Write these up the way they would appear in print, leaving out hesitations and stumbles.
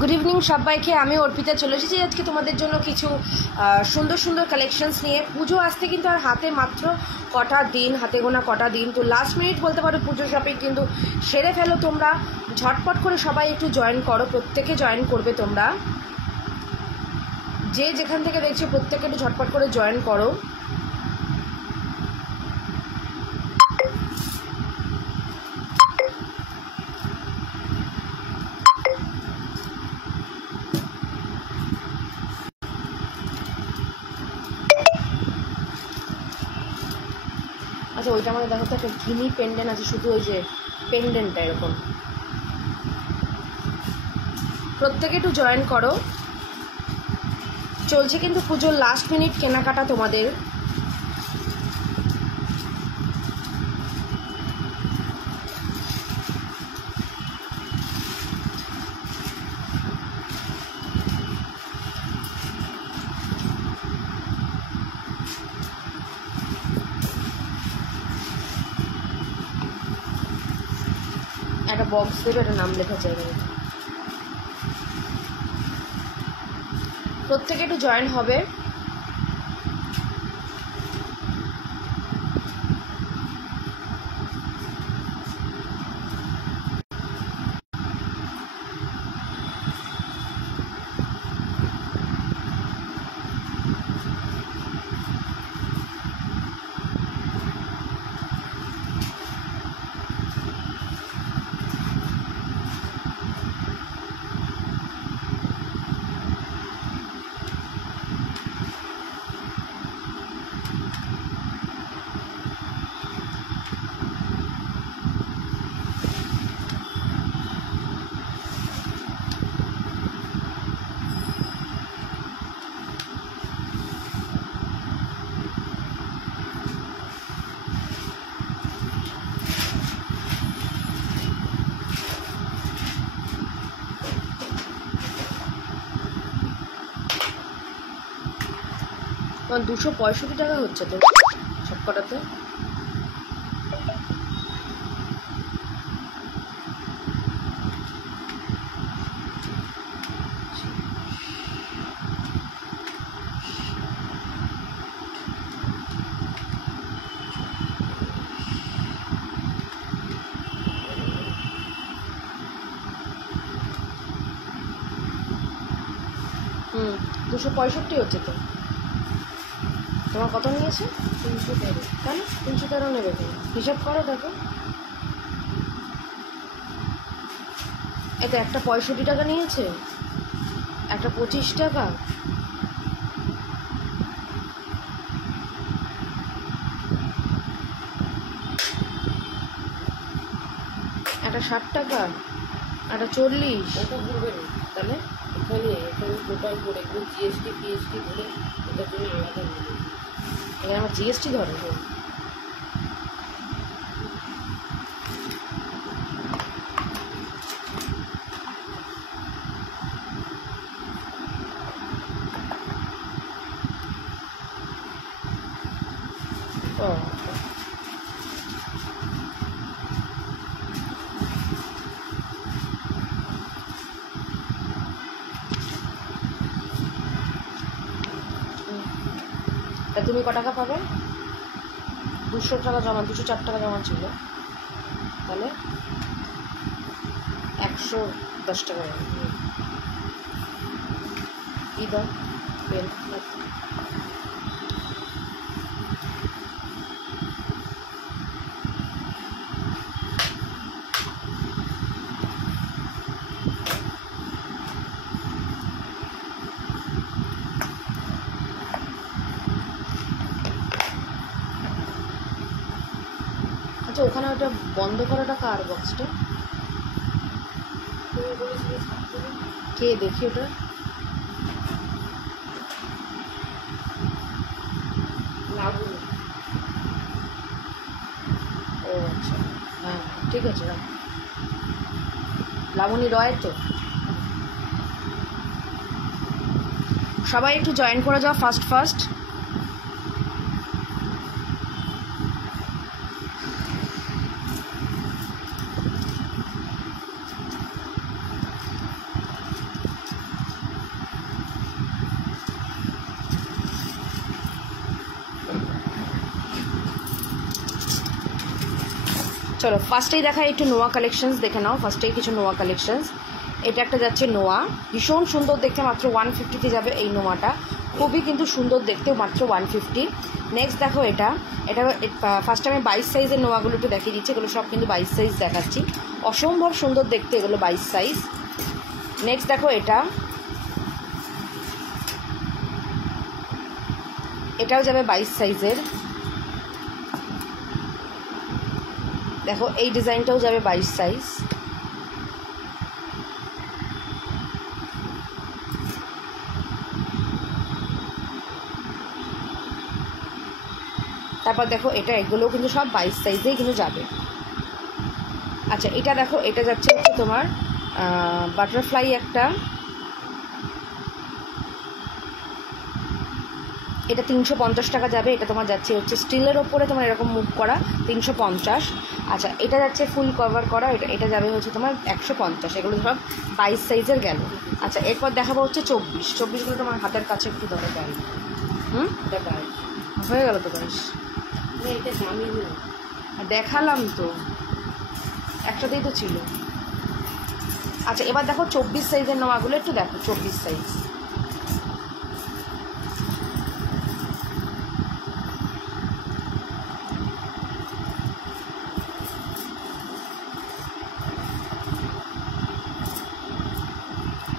Good evening সবাইকে। আমি অর্পিতা চলে এসেছি আজকে তোমাদের জন্য কিছু সুন্দর সুন্দর কালেকশনস নিয়ে। পুজো আসতে কিন্তু আর হাতে মাত্র কটা দিন, হাতে গোনা কটা দিন, তো লাস্ট মিনিট বলতে পারো পুজো শপিং কিন্তু সেরে ফেলো তোমরা। ঝটপট করে সবাই একটু জয়েন করো, প্রত্যেকে জয়েন করবে তোমরা, যে যেখান থেকে দেখছো প্রত্যেকে একটু ঝটপট করে জয়েন করো। আচ্ছা, ওইটা আমাদের দেখো তো একটা ঘিনি পেন্ডেন্ট আছে, শুধু ওই যে পেন্ডেন্টটা এরকম। প্রত্যেকে একটু জয়েন করো, চলছে কিন্তু পুজোর লাস্ট মিনিট কেনাকাটা তোমাদের। একটা বক্স দেবে, একটা নাম লেখা যাবে। প্রত্যেকে একটু জয়েন হবে। তোমার 265 টাকা হচ্ছে তো সব কটাতে। হুম, 265 হচ্ছে তো। তোমার কত নিয়েছে? 313। কেন 313 নেবে কেন? হিসাব করো, দেখো। এটা একটা 65 টাকা নিয়েছে, একটা 25 টাকা, একটা 60 টাকা, একটা 40। ওটা ঘুরবে না, তাহলে এখানে টোটাল করে একদম জিএসটি পিএসটি ধরে ওটার জন্য আলাদা নেবে। এখানে আমার জিএসটি ধরে। ও তা তুমি ক টাকা পাবে? 200 টাকা জমা, 204 টাকা জমা ছিল, তাহলে 110 টাকা কি দাও পেন। আচ্ছা, ওখানে ওটা বন্ধ করাটা কার বক্সটা? কে দেখি ওটা? ও আচ্ছা, হ্যাঁ ঠিক আছে। লাবণী রয় তো। সবাই একটু জয়েন করে যাও ফার্স্ট ফার্স্ট। চলো ফার্স্টেই দেখাই একটু নোয়া কালেকশনস দেখে নাও। ফার্স্টেই কিছু নোয়া কালেকশনস। এটা একটা যাচ্ছে নোয়া, ভীষণ সুন্দর দেখতে, মাত্র 150-তে যাবে এই নোয়াটা, খুবই কিন্তু সুন্দর দেখতে, মাত্র 150। নেক্সট দেখো এটা ফার্স্ট আমি 22 সাইজের নোয়াগুলো একটু দেখিয়ে দিচ্ছি, এগুলো সব কিন্তু 22 সাইজ দেখাচ্ছি, অসম্ভব সুন্দর দেখতে, এগুলো 22 সাইজ। নেক্সট দেখো এটাও যাবে 22 সাইজের। দেখো এই ডিজাইনটাও যাবে 22 সাইজ। তারপর দেখো এগুলোও কিন্তু সব 22 সাইজেই কিন্তু যাবে। আচ্ছা এটা দেখো, এটা যাচ্ছে হচ্ছে তোমার বাটারফ্লাই একটা, এটা 350 টাকা যাবে। এটা তোমার যাচ্ছে হচ্ছে স্টিলের ওপরে তোমার এরকম মুভ করা, 350। আচ্ছা এটা যাচ্ছে ফুল কভার করা, এটা যাবে হচ্ছে তোমার 150। এগুলো সব 22 সাইজের গেল। আচ্ছা এরপর দেখাবো হচ্ছে 24গুলো তোমার হাতের কাছে একটু ধরে দেয়। এটা 22 হয়ে গেল তো 22। এটা দামি না, দেখালাম তো, একসাথেই তো ছিল। আচ্ছা এবার দেখো 24 সাইজের নোয়াগুলো একটু দেখো, 24 সাইজ।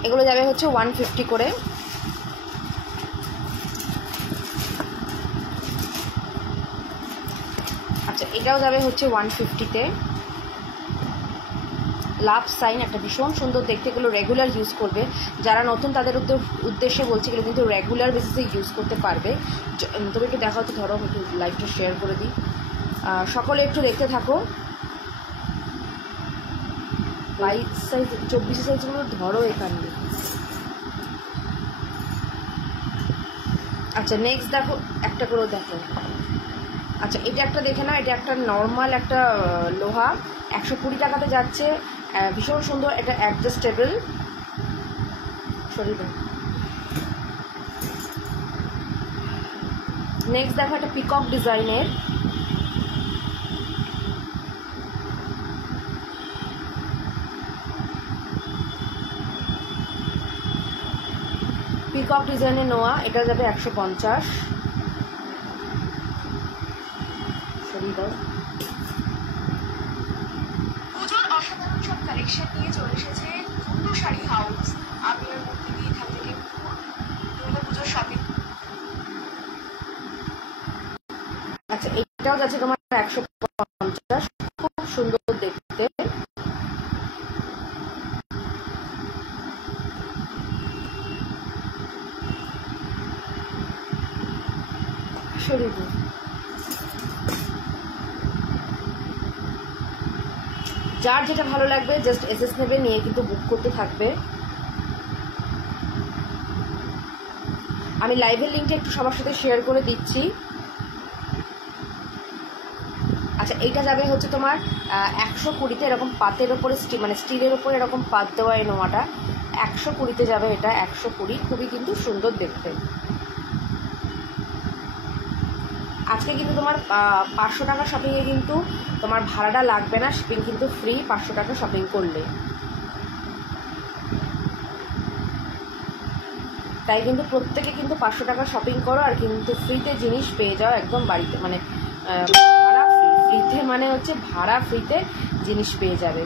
এগুলো যাবে হচ্ছে 150 করে। আচ্ছা এটাও যাবে হচ্ছে 150-তে। লাভ সাইন একটা, ভীষণ সুন্দর দেখতে, এগুলো রেগুলার ইউজ করবে যারা নতুন, তাদের উদ্দেশ্যে বলছি, এগুলো কিন্তু রেগুলার বেসিসে ইউজ করতে পারবে। তবে একটু দেখাও তো, ধরো একটু লাইভটা শেয়ার করে দিই, সকলে একটু দেখতে থাকো। 22 সাইজ 24 সাইজগুলো ধরো এখানে। আচ্ছা নেক্সট দেখো একটা করে দেখো। আচ্ছা এটা একটা দেখে নাও, এটা একটা নর্মাল একটা লোহা, 120 টাকাতে যাচ্ছে, ভীষণ সুন্দর, এটা অ্যাডজাস্টেবল। সরি নেক্সট দেখো একটা পিকক ডিজাইনের, পিকক ডিজাইনের নোয়া, এটা যাবে 150। পুজোর অসাধারণ সব কালেকশন নিয়ে চলে এসেছে কুন্ডু শাড়ি হাউস। আমি আর মুক্তি এখান থেকে পুজোর শপিং। আচ্ছা এটাও যাচ্ছে তোমার 150, খুব সুন্দর দেখতে। যার যেটা ভালো লাগবে জাস্ট এসএস নেবে, নিয়ে কিন্তু বুক করতে থাকবে। আমি লাইভের লিঙ্কটা একটু সবার সাথে শেয়ার করে দিচ্ছি। আচ্ছা এইটা যাবে হচ্ছে তোমার 120-তে, এরকম পাতের ওপরে মানে স্টিলের ওপরে এরকম পাত দেওয়া এই নোয়াটা 120-তে যাবে। এটা 120, খুবই কিন্তু সুন্দর দেখতে। আজকে কিন্তু তোমার 500 টাকা শপিংয়ে কিন্তু তোমার ভাড়াটা লাগবে না, শিপিং কিন্তু ফ্রি 500 টাকা শপিং করলে। তাই কিন্তু প্রত্যেকে কিন্তু 500 টাকা শপিং করো, আর কিন্তু ফ্রিতে জিনিস পেয়ে যাও একদম বাড়িতে, মানে ভাড়া ফ্রিতে, মানে হচ্ছে ভাড়া ফ্রিতে জিনিস পেয়ে যাবে।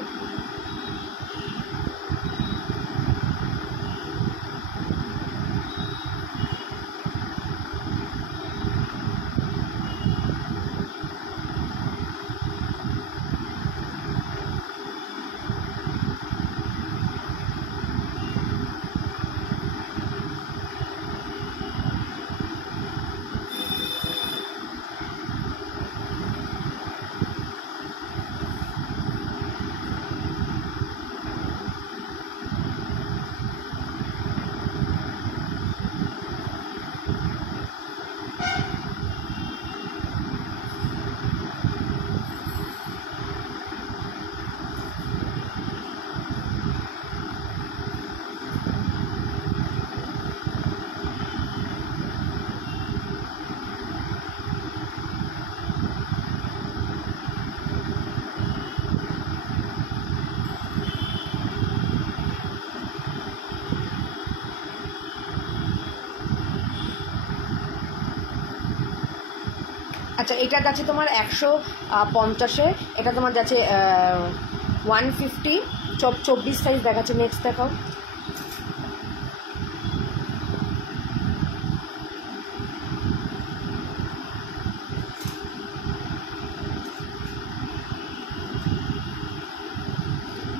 আচ্ছা, এটা যাচ্ছে তোমার 150-এ, এটা তোমার যাচ্ছে 150, 24 সাইজ দেখাচ্ছে। নেক্সট দেখাও।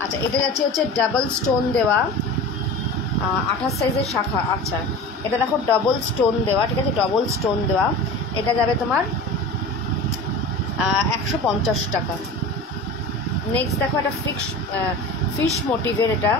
আচ্ছা, এটা যাচ্ছে হচ্ছে ডাবল স্টোন দেওয়া, 28 সাইজের শাখা। আচ্ছা, এটা দেখো ডবল স্টোন দেওয়া, ঠিক আছে, ডবল স্টোন দেওয়া। এটা যাবে তোমার 150 টাকা। নেক্সট দেখো, এটা ফিশ মোটিভের, এটা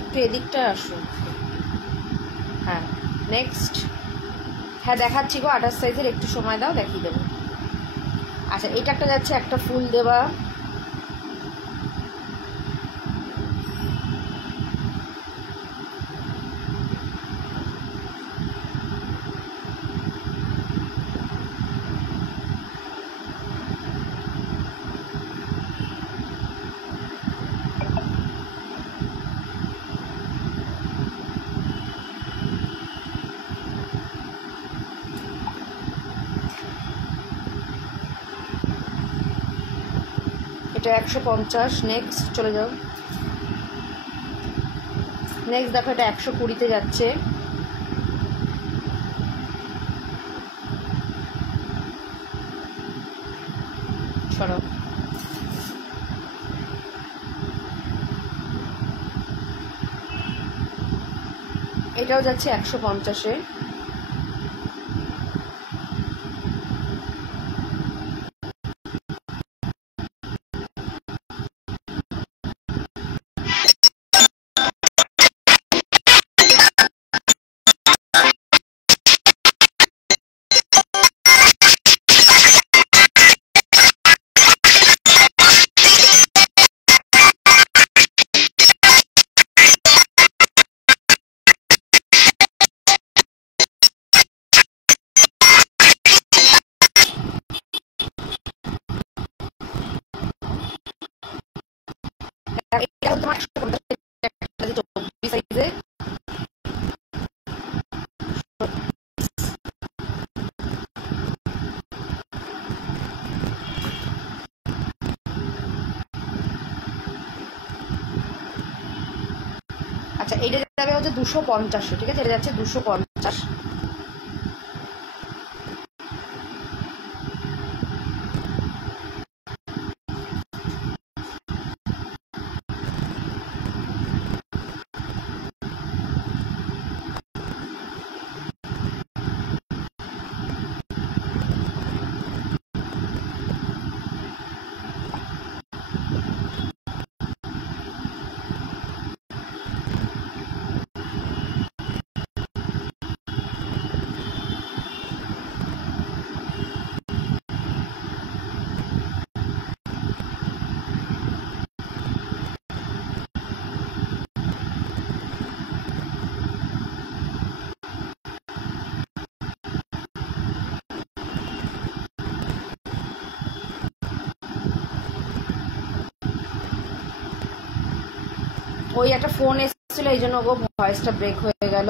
একটু এদিকটা আসো। হ্যাঁ, নেক্সট। হ্যাঁ, দেখাচ্ছি গো, 28 সাইজের, একটু সময় দাও, দেখিয়ে দেবো। আচ্ছা, এটা একটা যাচ্ছে একটা ফুল দেওয়া, এটা 150। নেক্সট চলে যাও। নেক্সট দেখো, এটা 120-তে যাচ্ছে। সরো। এটাও যাচ্ছে 150-এ। এটাও তোমার 150 24 সাইজে। আচ্ছা, এটা যাবে হচ্ছে 250-এ, ঠিক আছে, এটা যাচ্ছে 250। ওই একটা ফোন এসেছিল, এই জন্য গো ভয়েসটা ব্রেক হয়ে গেল।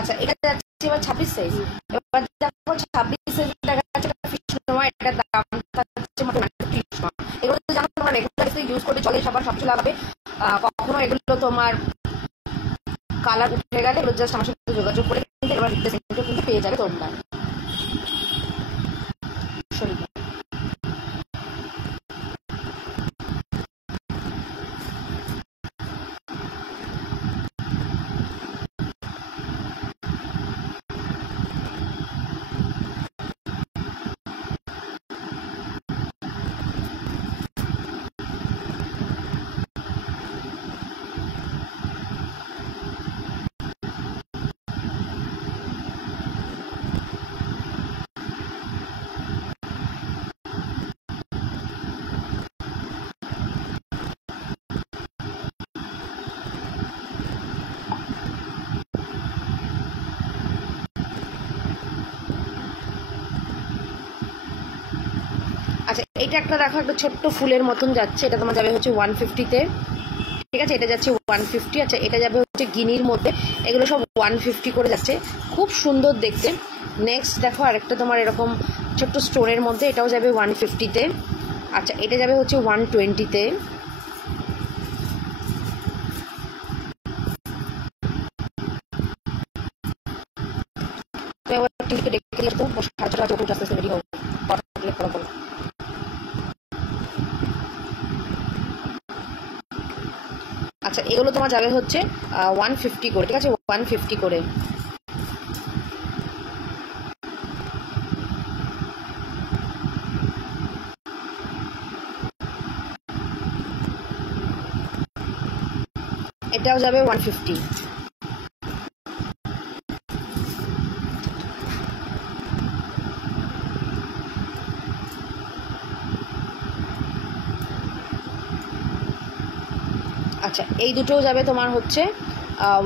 আচ্ছা, এটা যাচ্ছে এবার 26 সাইজ। এবার দেখো 26 সাইজ দেখা যাচ্ছে, এটা ফিশ নোয়া, এটার দাম থাকছে মাত্র 30 টাকা। এগুলো তো জানো তোমরা রেগুলার ইউজ করতে চলে, সবার সবচেয়ে লাগবে। কখনো এগুলো তোমার কালার উঠে গেলে এগুলো জাস্ট আমার সাথে যোগাযোগ করে কিন্তু এবার রিপ্লেসমেন্টও কিন্তু পেয়ে যাবে তোমরা। এইটা একটা দেখো একটা ছোট্ট ফুলের মতন যাচ্ছে, এটা তোমার যাবে হচ্ছে 150-তে, ঠিক আছে, এটা যাচ্ছে 150। আচ্ছা এটা যাবে হচ্ছে গিনির মধ্যে, এগুলো সব 150 করে যাচ্ছে, খুব সুন্দর দেখতে। নেক্সট দেখো আরেকটা তোমার এরকম ছোট্ট স্টোনের মধ্যে, এটাও যাবে 150-তে। আচ্ছা এটা যাবে হচ্ছে 120-তে। আচ্ছা এগুলো তোমার যাবে হচ্ছে 150 করে, ঠিক আছে, 150 করে। এটাও যাবে 150। আচ্ছা এই দুটোও যাবে তোমার হচ্ছে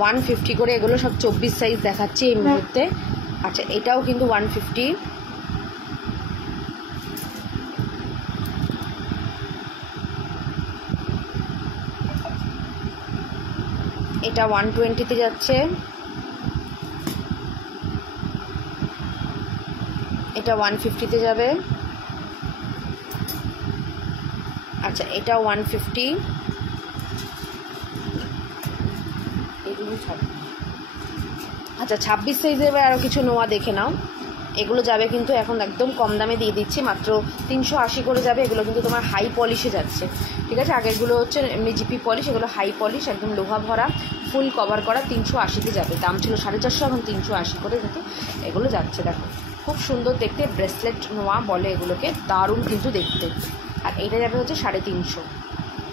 150 করে, এগুলো সব 24 সাইজ দেখাচ্ছি এই মুহূর্তে। আচ্ছা এটাও কিন্তু 150। এটা 120-তে যাচ্ছে, এটা 150-তে যাবে। আচ্ছা এটা 150। আচ্ছা 26 সাইজের আরও কিছু নোয়া দেখে নাও, এগুলো যাবে কিন্তু এখন একদম কম দামে দিয়ে দিচ্ছি, মাত্র 380 করে যাবে। এগুলো কিন্তু তোমার হাই পলিশে যাচ্ছে, ঠিক আছে, আগেরগুলো হচ্ছে এমনি জিপি পলিশ, এগুলো হাই পলিশ একদম লোহা ভরা ফুল কভার করা, 380-তে যাবে। দাম ছিল 450, এখন 380 করে কিন্তু এগুলো যাচ্ছে। দেখো খুব সুন্দর দেখতে, ব্রেসলেট নোয়া বলে এগুলোকে, দারুণ কিন্তু দেখতে। আর এটা যাবে হচ্ছে 350,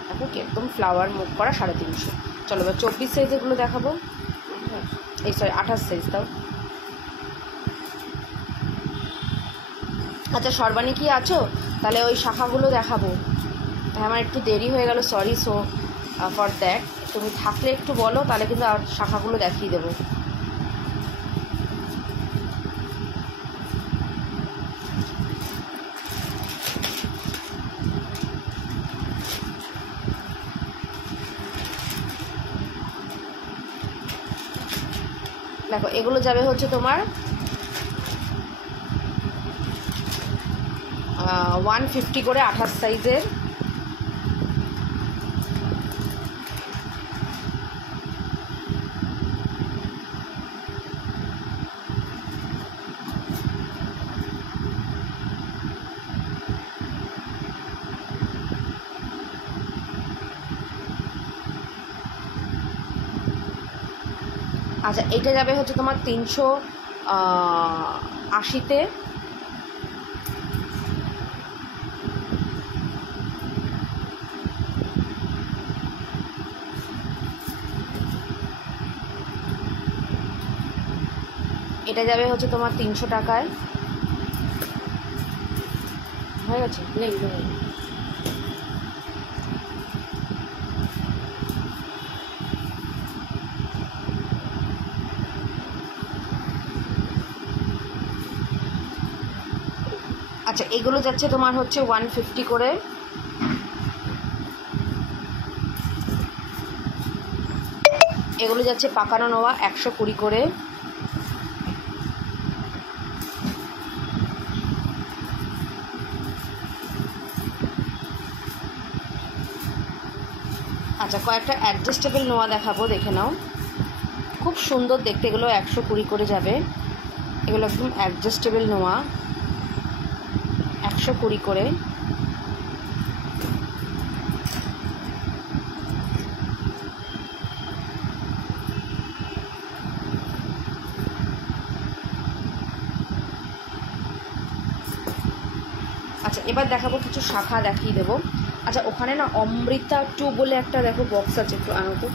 দেখো কি একদম ফ্লাওয়ার মুখ করা 350। চলো এবার 24 সাইজেরগুলো দেখাবো, এই সরি 28 সাইজ দাও। আচ্ছা সর্বাণী কি আছো? তাহলে ওই শাখাগুলো দেখাবো। আমার একটু দেরি হয়ে গেল, সরি সো ফর দ্যাট। তুমি থাকলে একটু বলো, তাহলে কিন্তু আর শাখাগুলো দেখিয়ে দেবো। দেখো এগুলো যাবে হচ্ছে তোমার 150 করে 28 সাইজের। আচ্ছা এটা যাবে হচ্ছে তোমার 380-তে। এটা যাবে হচ্ছে তোমার 300 টাকায়। হয়ে গেছে? আচ্ছা এগুলো যাচ্ছে তোমার হচ্ছে 150 করে। এগুলো যাচ্ছে পাকানো নোয়া 120 করে। আচ্ছা কয়েকটা অ্যাডজাস্টেবল নোয়া দেখাবো, দেখে নাও, খুব সুন্দর দেখতে। এগুলো 120 করে যাবে। এগুলো একদম অ্যাডজাস্টেবল নোয়া, 120 করে। আচ্ছা এবার দেখাবো কিছু শাখা দেখিয়ে দেবো। আচ্ছা ওখানে না অমৃতা 2 বলে একটা দেখো বক্স আছে, একটু আনো তো।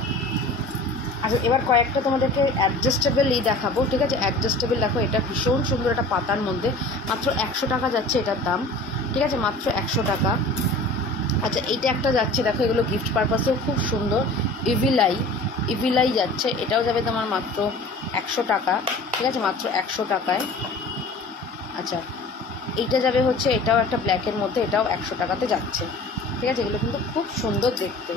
আচ্ছা এবার কয়েকটা তোমাদেরকে অ্যাডজাস্টেবলই দেখাবো, ঠিক আছে। অ্যাডজাস্টেবল দেখো, এটা ভীষণ সুন্দর, একটা পাতার মধ্যে, মাত্র 100 টাকা যাচ্ছে এটার দাম, ঠিক আছে, মাত্র 100 টাকা। আচ্ছা এইটা একটা যাচ্ছে, দেখো এগুলো গিফট পারপাসেও খুব সুন্দর, ইভিলাই যাচ্ছে, এটাও যাবে তোমার মাত্র 100 টাকা, ঠিক আছে, মাত্র 100 টাকায়। আচ্ছা এইটা যাবে হচ্ছে, এটাও একটা ব্ল্যাকের মধ্যে, এটাও 100 টাকাতে যাচ্ছে। ঠিক আছে, এগুলো কিন্তু খুব সুন্দর দেখতে।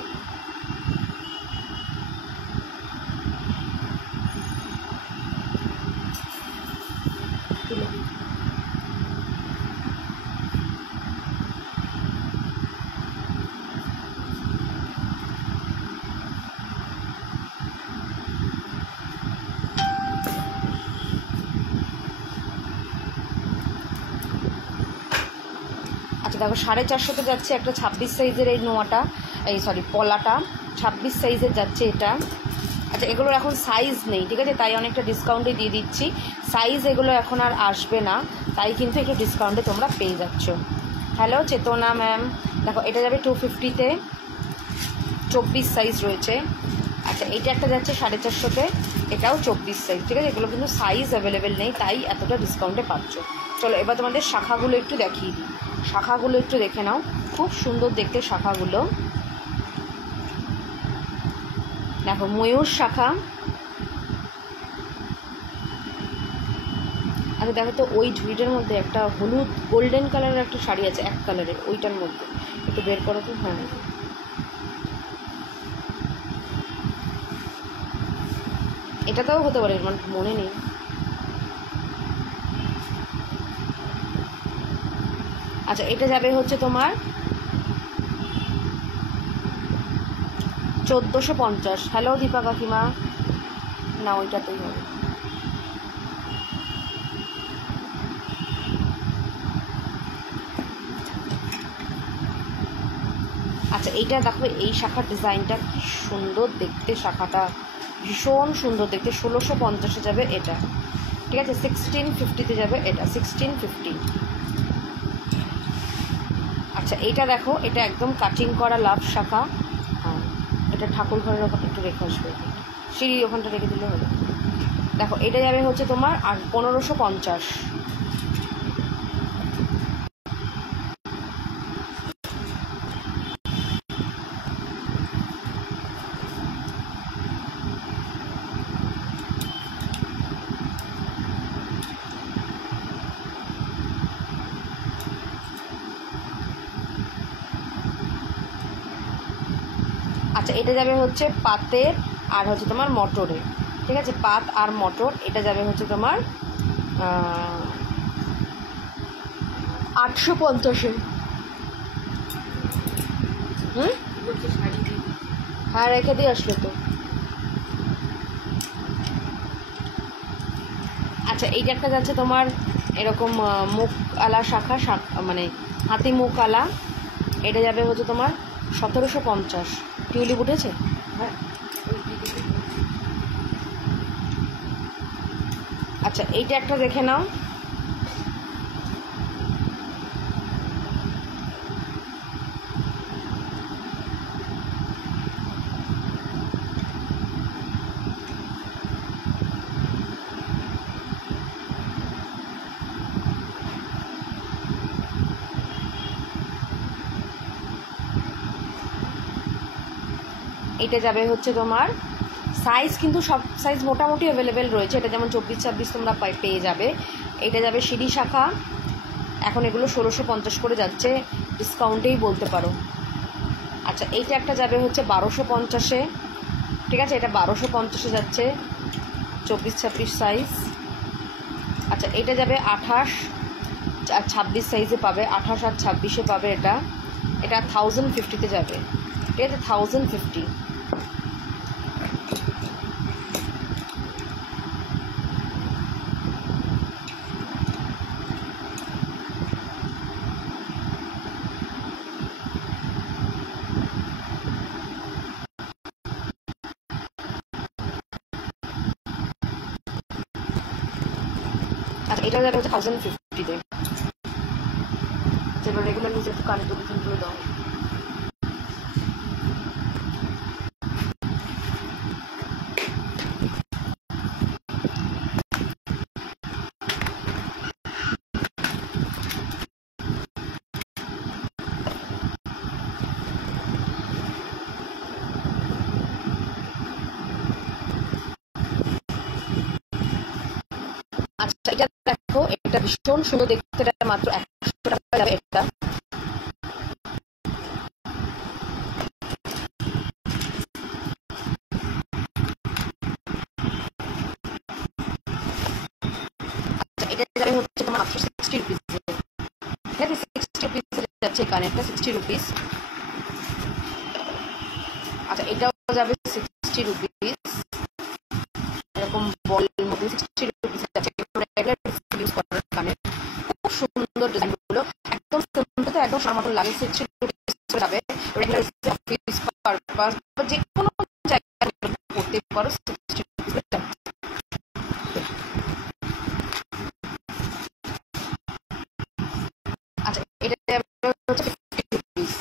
আচ্ছা দেখো 450তে যাচ্ছে একটা 26 সাইজের এই নোয়াটা, এই সরি পলাটা 26 সাইজের যাচ্ছে এটা। আচ্ছা এগুলোর এখন সাইজ নেই, ঠিক আছে, তাই অনেকটা ডিসকাউন্টে দিয়ে দিচ্ছি। সাইজ এগুলো এখন আর আসবে না, তাই কিন্তু একটু ডিসকাউন্টে তোমরা পেয়ে যাচ্ছ। হ্যালো চেতনা ম্যাম, দেখো এটা যাবে 250তে, 24 সাইজ রয়েছে। আচ্ছা এইটা একটা যাচ্ছে 450তে, এটাও 24 সাইজ। ঠিক আছে, এগুলো কিন্তু সাইজ অ্যাভেলেবেল নেই, তাই এতটা ডিসকাউন্টে পাচ্ছ। চলো এবার তোমাদের শাখাগুলো একটু দেখিয়ে দিই, শাখাগুলো একটু দেখে নাও, খুব সুন্দর দেখতে শাখাগুলো। দেখো ময়ূর শাখা। আচ্ছা দেখো তো ওই ঝুড়িটার মধ্যে একটা হলুদ গোল্ডেন কালারের একটা শাড়ি আছে, এক কালারের, ওইটার মধ্যে একটু বের করো তো। হ্যাঁ এটাতেও হতে পারে, মানে মনে নেই। আচ্ছা এটা যাবে হচ্ছে তোমার 1450। হ্যালো দীপা কাকিমা, না ওইটাতেই হবে। আচ্ছা এইটা দেখো, এই শাখার ডিজাইনটা কি সুন্দর দেখতে, শাখাটা ভীষণ সুন্দর দেখতে। 1650-এ যাবে এটা, ঠিক আছে, 1650-তে যাবে এটা, 1650। আচ্ছা এইটা দেখো, এটা একদম কাটিং করা লাভ শাখা। হ্যাঁ এটা ঠাকুর ঘরের ওখানে একটু রেখে আসবে, সিঁড়ি ওখানটা রেখে দিলে হবে। দেখো এটা যাবে হচ্ছে তোমার 1550। আচ্ছা এটা যাবে হচ্ছে পাতের আর হচ্ছে তোমার মটরে, ঠিক আছে, পাত আর মটর। এটা যাবে হচ্ছে তোমার 850-এ। হ্যাঁ রেখে দিয়ে আসলো তো। আচ্ছা এইটা একটা যাচ্ছে তোমার এরকম মুখ আলা শাখা, মানে হাতি মুখ আলা। এটা যাবে হচ্ছে তোমার 1750। টিউলিপ উঠেছে। হ্যাঁ আচ্ছা এইটা একটা দেখে নাও। এটা যাবে হচ্ছে তোমার সাইজ, কিন্তু সব সাইজ মোটামুটি অ্যাভেলেবেল রয়েছে। এটা যেমন 24-26 তোমরা পেয়ে যাবে। এটা যাবে সিঁড়ি শাখা, এখন এগুলো 1650 করে যাচ্ছে, ডিসকাউন্টেই বলতে পারো। আচ্ছা এইটা একটা যাবে হচ্ছে 1250-এ, ঠিক আছে, এটা 1250-এ যাচ্ছে, 24-26 সাইজ। আচ্ছা এটা যাবে 28 আর 26 সাইজে পাবে, 28 আর 26-এ পাবে। এটা 1050-তে যাবে, ঠিক আছে, 1050। আচ্ছা এটা যাবে হচ্ছে 1050-তে। এবার রেগুলার নিচে একটু কানের দুটো দাও। আচ্ছা এটা দেখো, এটা ভীষণ সুন্দর দেখতে, এটা মাত্র 100 টাকা যাবে এটা। এটা যাবে হচ্ছে তোমার মাত্র 60 রুপিস, ঠিক আছে? 60 রুপিস যাচ্ছে কানেরটা, 60 রুপিস। আচ্ছা এটাও যাবে 60 রুপিস, এরকম বলের মধ্যে 60 রুপিস যাচ্ছে। ইউজ করার কানের খুব সুন্দর ডিজাইনগুলো, একদম সিম্পল, একদম সামান্য লাগে। 60 রুপিস যাবে, রেগুলার অফিস পারপাস বা যে কোনো জায়গায় পড়তে পারো, 60 রুপিস যাবে। আচ্ছা এটা হচ্ছে 50 রুপিস।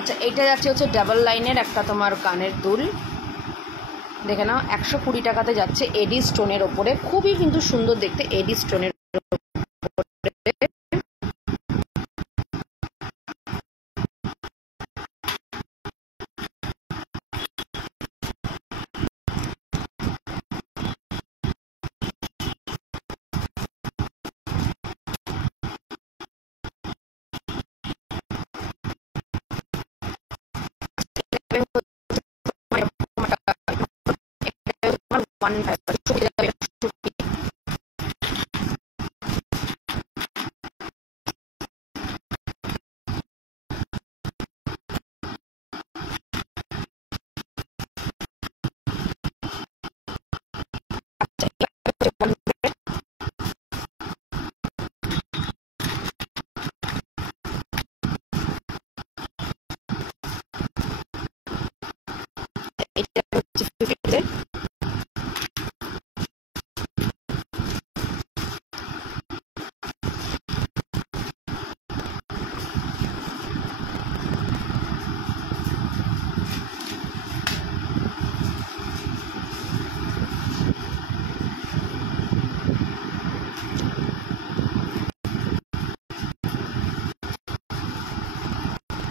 আচ্ছা এটা যাচ্ছে হচ্ছে ডাবল লাইনের একটা তোমার কানের দুল, দেখে নাও 120 টাকাতে যাচ্ছে, এডি স্টোনের ওপরে, খুবই কিন্তু সুন্দর দেখতে, এডি স্টোনের ওপরে।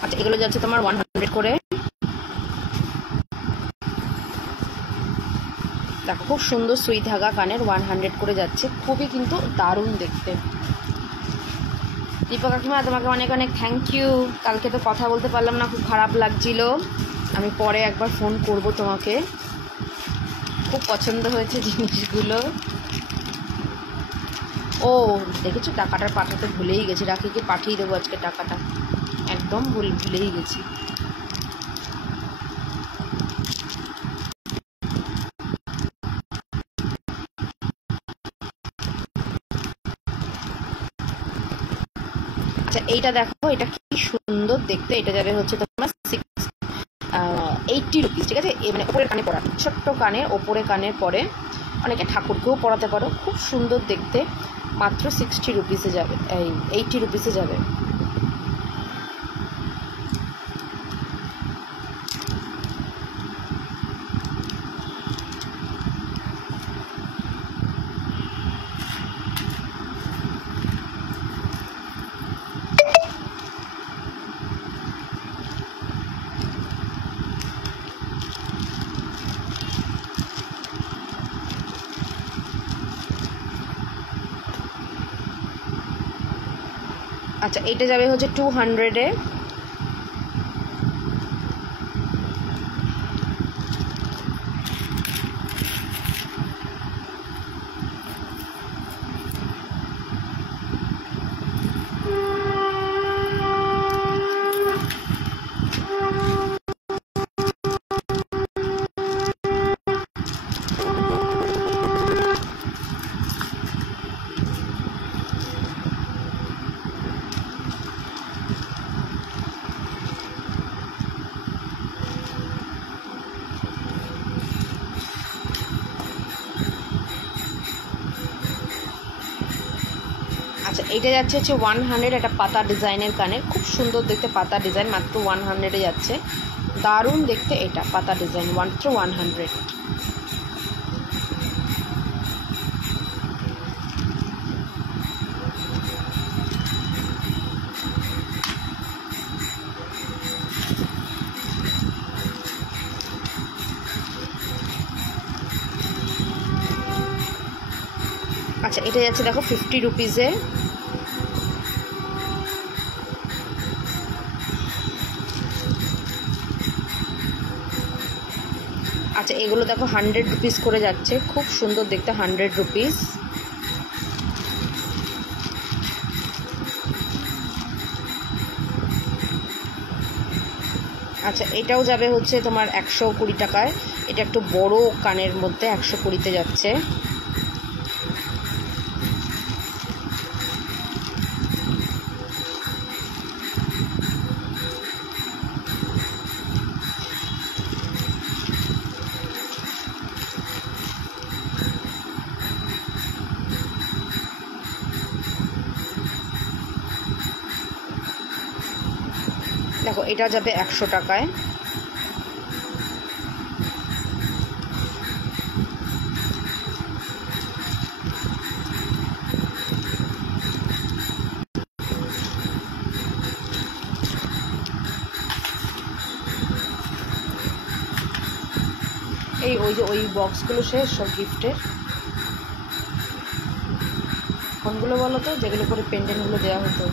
আচ্ছা এগুলো যাচ্ছে তোমার 100 করে, দেখো খুব সুন্দর সুই ধাগা কানের, 100 করে যাচ্ছে, খুবই কিন্তু দারুণ দেখতে। দীপা কাকিমা তোমাকে অনেক অনেক থ্যাংক ইউ, কালকে তো কথা বলতে পারলাম না, খুব খারাপ লাগছিল, আমি পরে একবার ফোন করব তোমাকে। খুব পছন্দ হয়েছে জিনিসগুলো। ও দেখেছো টাকাটা পাঠাতে ভুলেই গেছি, রাখিকে পাঠিয়ে দেবো আজকে টাকাটা, একদম ভুলেই গেছি। আচ্ছা এইটা দেখো, এটা কি সুন্দর দেখতে, এটা যাবে হচ্ছে তোমার 80 রুপিস, ঠিক আছে? মানে ওপরের কানে পরা, ছোট্ট কানে ওপরে কানের পরে, অনেকে ঠাকুরকেও পরাতে পারো, খুব সুন্দর দেখতে, মাত্র 60 রুপিসে যাবে, এই 80 রুপিসে যাবে। আচ্ছা এটা যাবে হচ্ছে 200-এ। আচ্ছা এটা যাচ্ছে হচ্ছে 100, একটা পাতা ডিজাইনের কানের, খুব সুন্দর দেখতে পাতা ডিজাইন, মাত্র 100-এ যাচ্ছে, দারুণ দেখতে এটা পাতা ডিজাইন, মাত্র 100। আচ্ছা এটা যাচ্ছে দেখো 50 রুপিসে। আচ্ছা এগুলো দেখো 100 রুপিস করে যাচ্ছে, খুব সুন্দর দেখতে, 100 রুপিস। আচ্ছা এটাও যাবে হচ্ছে তোমার 120 টাকায়। এটা একটু বড় কানের মধ্যে 120-তে যাচ্ছে। দেখো এটা যাবে 100 টাকায়। এই ওই যে ওই বক্সগুলো শেষ সব গিফটের। কোনগুলো বলো তো, যেগুলো করে পেন্ডেন্টগুলো দেওয়া হতো?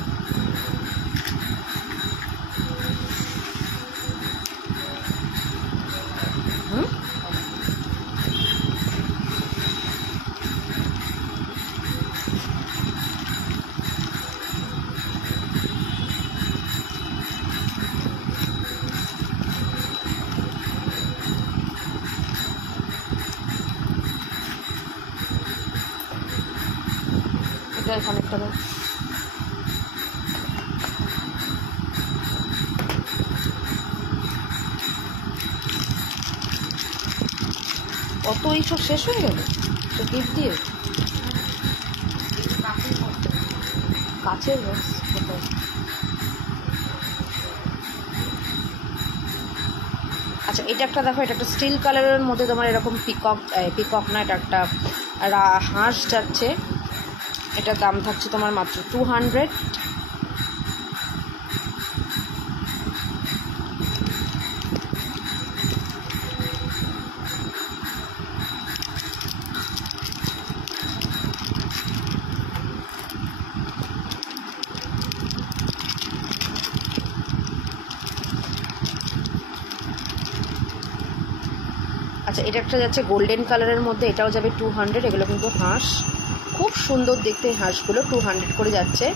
এটা অনেকটা দাও। অত এইসব শেষ হয়ে গেল তো গিফট দিয়ে? কাছের বক্স কোথায়? আচ্ছা এটা একটা দেখো, এটা একটা স্টিল কালারের মধ্যে তোমার এরকম পিকক না, এটা একটা হাঁস যাচ্ছে। এটার দাম থাকছে তোমার মাত্র 200। আচ্ছা এটা একটা যাচ্ছে গোল্ডেন কালারের মধ্যে, এটাও যাবে 200। এগুলো কিন্তু হাঁস, খুব সুন্দর দেখতে হাঁসগুলো, 200 করে যাচ্ছে।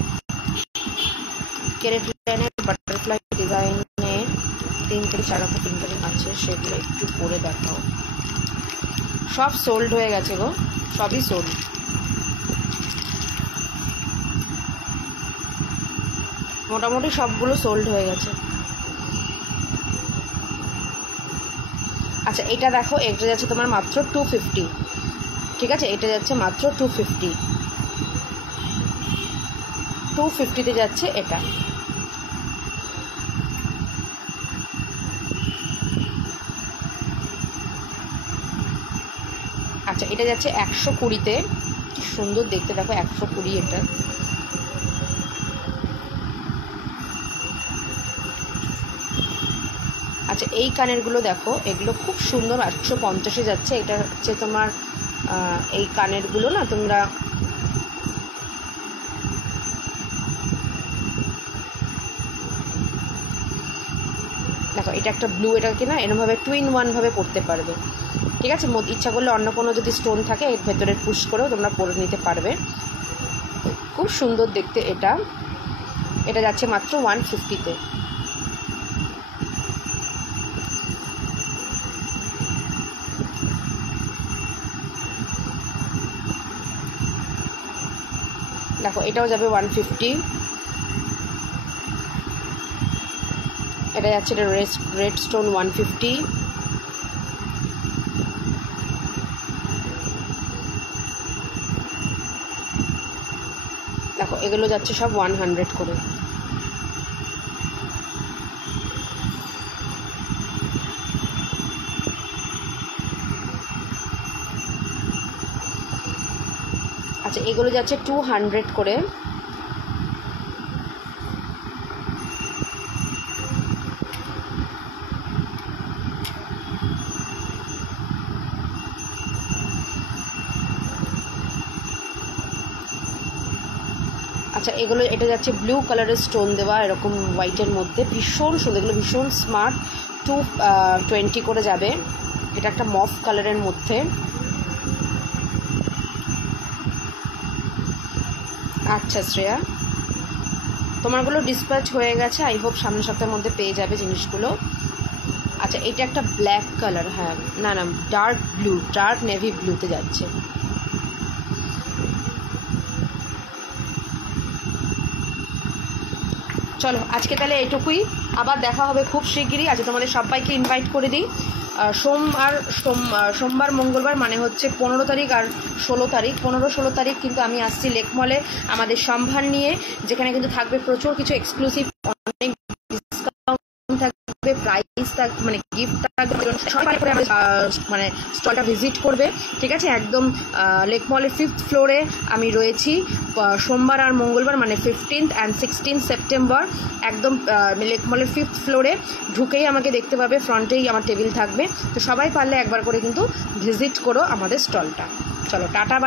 কেরাটিনের বাটারফ্লাই ডিজাইনের 3 থেকে 4 রকম প্রিন্টারের আছে, সেগুলো একটু পরে দেখাও। সব সোল্ড হয়ে গেছে গো, সবই সোল্ড। মোটামুটি সবগুলো সোল্ড হয়ে গেছে। আচ্ছা এটা দেখো, এটা যাচ্ছে তোমার মাত্র 250। ঠিক আছে, এটা যাচ্ছে মাত্র 250-তে যাচ্ছে এটা। আচ্ছা এটা যাচ্ছে 120-তে, কি সুন্দর দেখতে দেখো, 120 এটা। আচ্ছা এই কানেরগুলো দেখো, এগুলো খুব সুন্দর, 150-এ যাচ্ছে। এটা হচ্ছে তোমার এই কানেরগুলো না, তোমরা দেখো এটা একটা ব্লু, এটাকে না এরমভাবে 2-in-1 ভাবে পরতে পারবে। ঠিক আছে, ইচ্ছা করলে অন্য কোনো যদি স্টোন থাকে এর ভেতরে পুশ করেও তোমরা পরে নিতে পারবে। খুব সুন্দর দেখতে এটা। এটা যাচ্ছে মাত্র 150-তে। দেখো এটাও যাবে 150। এটা যাচ্ছে রেড স্টোন 150। দেখো এগুলো যাচ্ছে সব 100 করে। আচ্ছা এগুলো যাচ্ছে 200 করে। আচ্ছা, এগুলো এটা যাচ্ছে ব্লু কালারের স্টোন দেওয়া, এরকম হোয়াইটের মধ্যে, ভীষণ সুন্দর, এগুলো ভীষণ স্মার্ট। 220 করে যাবে। এটা একটা মফ কালারের মধ্যে। আচ্ছা শ্রেয়া, তোমারগুলো ডিসপ্যাচ হয়ে গেছে, আই হোপ সামনের সপ্তাহের মধ্যে পেয়ে যাবে জিনিসগুলো। আচ্ছা, এটা একটা ব্ল্যাক কালার, হ্যাঁ না না ডার্ক ব্লু, ডার্ক নেভি ব্লুতে যাচ্ছে। চলো আজকে তাহলে এটুকুই, আবার দেখা হবে খুব শিগগিরই। আজকে তোমাদের সবাইকে ইনভাইট করে দিই। সোমবার মঙ্গলবার মানে হচ্ছে 15 তারিখ আর 16 তারিখ। 15-16 তারিখ কিন্তু আমি আসছি লেক মলে আমাদের সম্ভার নিয়ে, যেখানে কিন্তু থাকবে প্রচুর কিছু এক্সক্লুসিভ, অনেক ডিসকাউন্ট থাকবে, প্রাইস থাকবে, মানে গিফট থাকবে, সবাই করে মানে স্টলটা ভিজিট করবে, ঠিক আছে? একদম লেক মলের 5th ফ্লোরে আমি রয়েছি সোমবার আর মঙ্গলবার, মানে 15th and 16th সেপ্টেম্বর। একদম লেক মলের 5th ফ্লোরে ঢুকেই আমাকে দেখতে পাবে, ফ্রন্টেই আমার টেবিল থাকবে। তো সবাই পারলে একবার করে কিন্তু ভিজিট করো আমাদের স্টলটা। চলো টাটা।